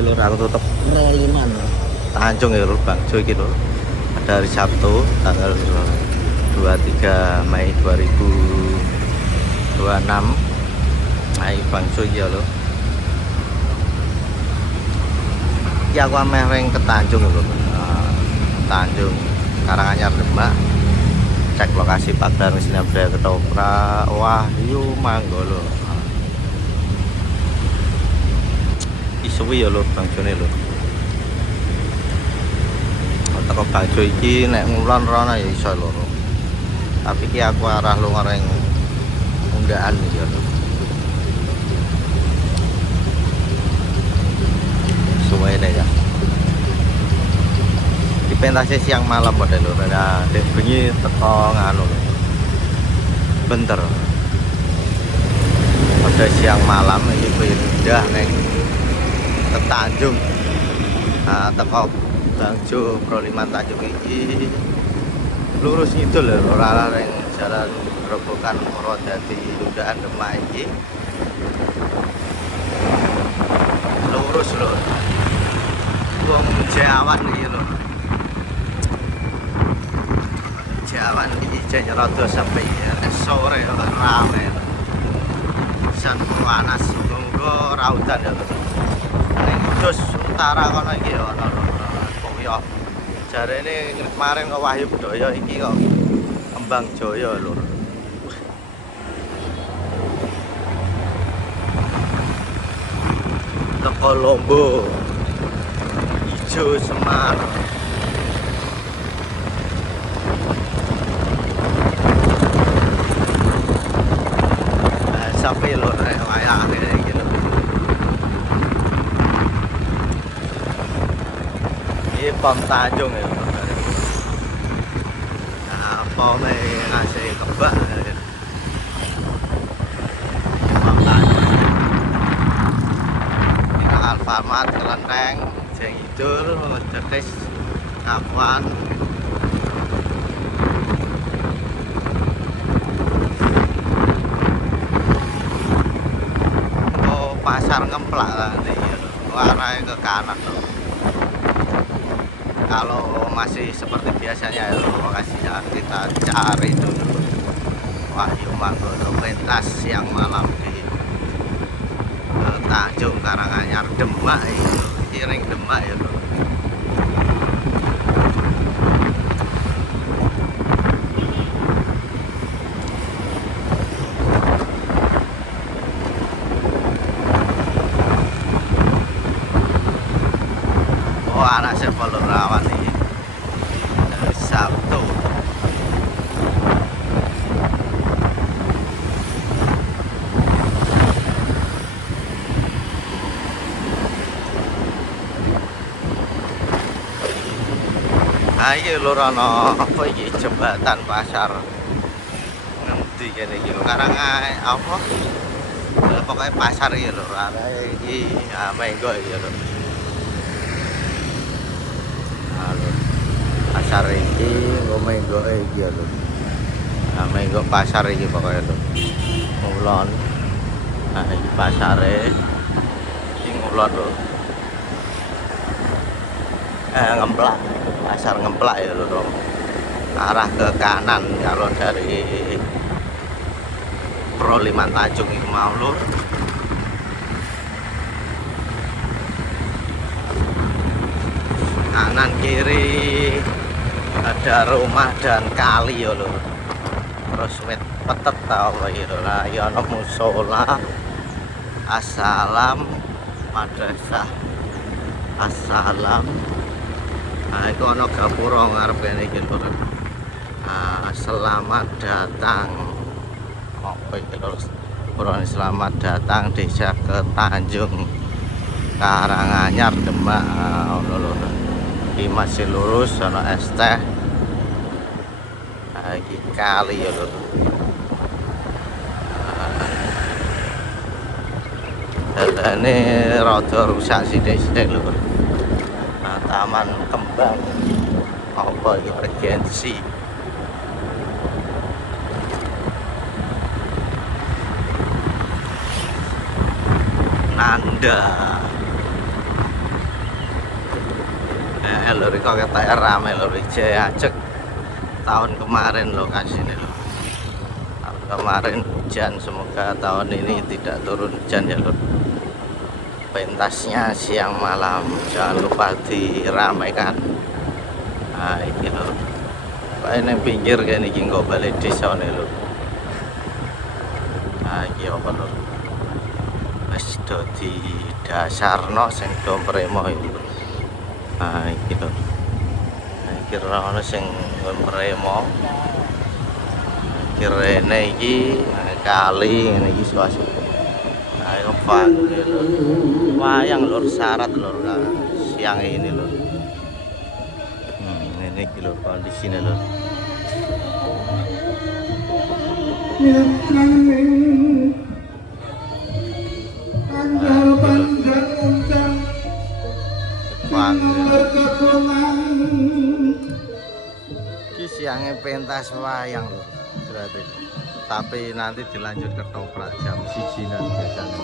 iki lho aku tutup Roliman Tanjung ya lho Bangjo iki lho. Pada hari Sabtu tanggal 23 Mei 2026. Nah, Bangjo iki lho. Iki aku ameh ring ke Tanjung lho. Tanjung Karanganyar Demak. Cek lokasi Pagar Sinabaya Ketoprak Wahyu Manggolo. Isuwi ya lho Bangjone lho. Teko Bangjo iki nek ngulon rono ya iso loro. Tapi iki aku arah lunga ring Undaan ya lho. Suwene ya. Dipentase siang malam padha lho. Dek bengi teko nganu lho. Bentar. Pada siang malam iki pindah ning ke Tanjung. Nah, teko Bangjo Roliman Tanjung iki lurus ngidul lho, ora ring jalan Grobogan Purwodadi Undaan Demak iki. Lurus lho. Wong Jawan iki lho. Jawan iki jan rada sampai sore rame. San panas monggo raudan ya. Ning Kudus Utara kono iki ya ana ya. Jarene kemarin kok Wahyu Budaya iki kok Kembang Jaya lho. Teko Lombo Ijo Semar. Sampai lho wayah iki lho. Ini pom Tanjung ya. Nah, pomnya ngasih kebak. Pom Tanjung. Ini Alfamart Kelenteng, Jeng Idul, Jetis, Kapuan. Oh, pasar Ngemplak lah ini. Arahnya ke kanan loh. Kalau masih seperti biasanya ya lokasinya kita cari dulu Wahyu Manggolo pentas siang malam di Tanjung Karanganyar Demak itu Iring Demak ya lho. Oh anak sepuluh rawan ini dari Sabtu. Nah iki lho rono apa iki jembatan pasar ngendi kene iki lho Karanganyar apa pokoknya pasar iki lho arek iki Menggo iki lho. Pasar iki Menggo iki lho. Nah, Menggo pasar iki pokoknya lho. Ngulon. Nah, iki pasare. Iki ngulon lho. Ngemplak. Pasar Ngemplak ya lho. Arah ke kanan kalau dari Roliman Tanjung iki mau lho. Kanan kiri ada rumah dan kali ya lho. Terus wit petet tau ya lho. Lah ya ana musala. Assalam madrasah. Assalam. Nah itu ana gapura ngarep kene iki lho. Selamat datang. Apa iki lho? Selamat datang desa ke Tanjung Karanganyar Demak. Ono lho. Masih lurus ana es teh. Iki kali ya lho. Ini rada rusak sithik-sithik lho. Nah, Taman Kembang apa iki Regensi. Nanda lho, kok ketek rame lho, ajek tahun kemarin lokasinya lho. Tahun kemarin hujan, semoga tahun ini tidak turun hujan ya lho. Pentasnya siang malam jangan lupa diramaikan. Nah ini lho, Pak ini pinggir kayak ini nggak balik desa nih lho. Nah ini apa lho, wis do di dasarno sing do mremo iki lho. Nah iki lho, kira ono sing mremo kirene iki kali ngene iki suasana. Ayo Pak, wayang lur syarat lur siang ini lur. Ini lur kondisinya lur. Ini siangnya pentas wayang lur, berarti. Tapi nanti dilanjut ke toprak jam 1 nanti biasanya.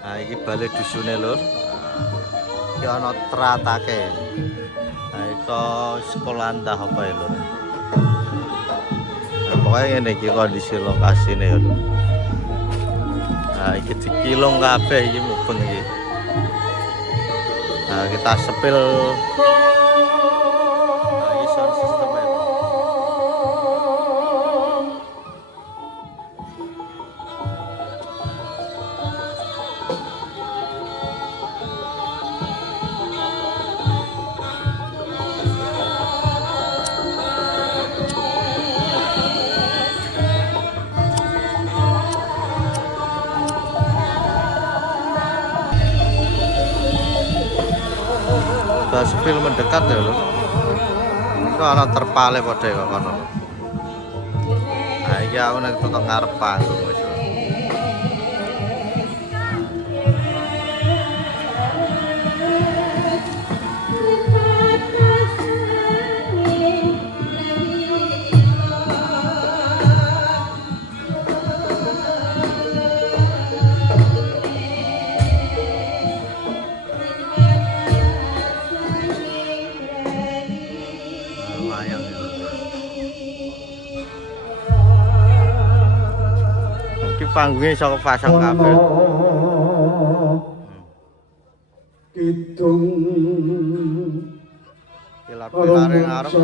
Nah ini balik dusune lur. Iki ana tratake. Nah itu sekolah entah apa ya lur. Nah, pokoknya ngene iki kondisi lokasine ya lur. Nah iki dikilong kabeh iki mubeng iki. Nah kita sepil. Nah ini sound systemnya. Sepil mendekat ya lho. Itu ana terpale padha kok kono. Nah iki aku nek tetok ngarep panggung wis. Panggungnya iso pasang kabel. Kidung Pilar-pilar yang ngarep. Wah,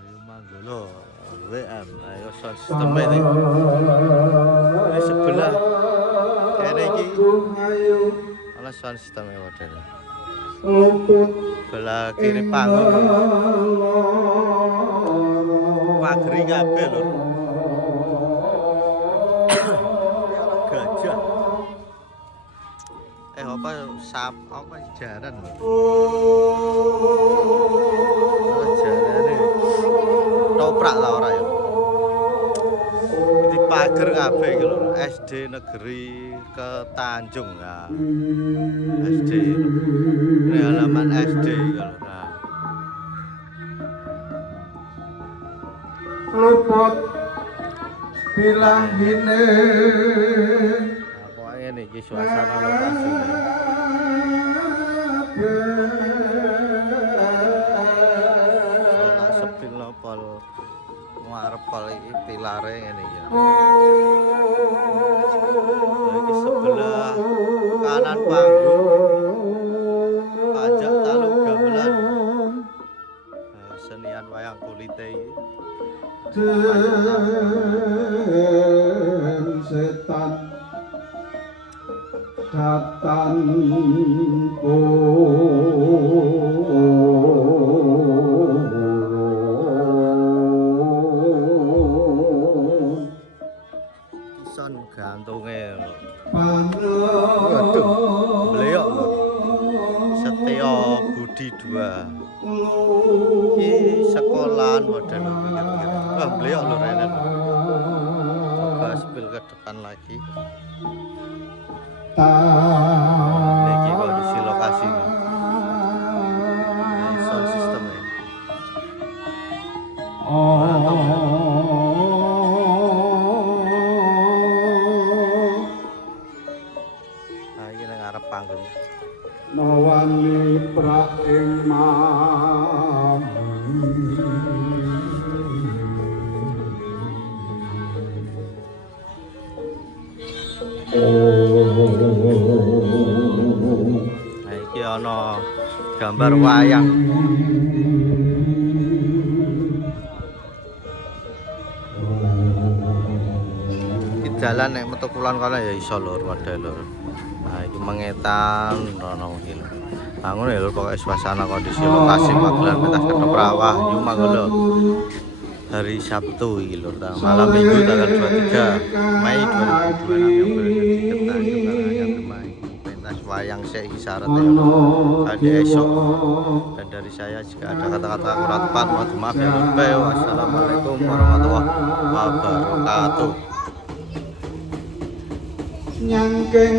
yo manggolo. WM, ayo sound system ini. Ini sebelah kene iki ana sound system e model. Sebelah kiri panggung pagri kabeh lho. Gajah apa sap apa jaran lho. Jarane toprak ta ora ya. Di pager kabeh iki lho, SD Negeri Ketanjung ya. SD. Ini halaman SD kalau nah. luput bilang gini. Nah, pokoknya ini suasana lokasinya. Tak sepil nopol ngarepol iki pilare ngene ya. Iki sebelah kanan panggung pajak Taluk Gamelan. Senian wayang kulite iki. Setan datang Son gantunge. Waduh, beliau lho. Setio Budi 2. Iki sekolahan model pinggir-pinggir. Wah, beliau lho rene. Coba sepil ke depan lagi. Ini kondisi lokasi nih. Ini sound system ini. wani praing mami Nah, iki ana gambar wayang. Iki dalan nek metu kulon kono ya iso lur, model lur. Nah, iki mengetan rono iki lur. Nah, ngono ya lur, pokoke suasana kondisi lokasi pagelaran pentas ketoprawah yu mangga hari Sabtu iki lur, malam Minggu tanggal 23 Mei 2026 pentas wayang sik iki syaratnya ada esok. Dan dari saya jika ada kata-kata kurang tepat mohon maaf ya lur. Wassalamualaikum warahmatullahi wabarakatuh. nyangking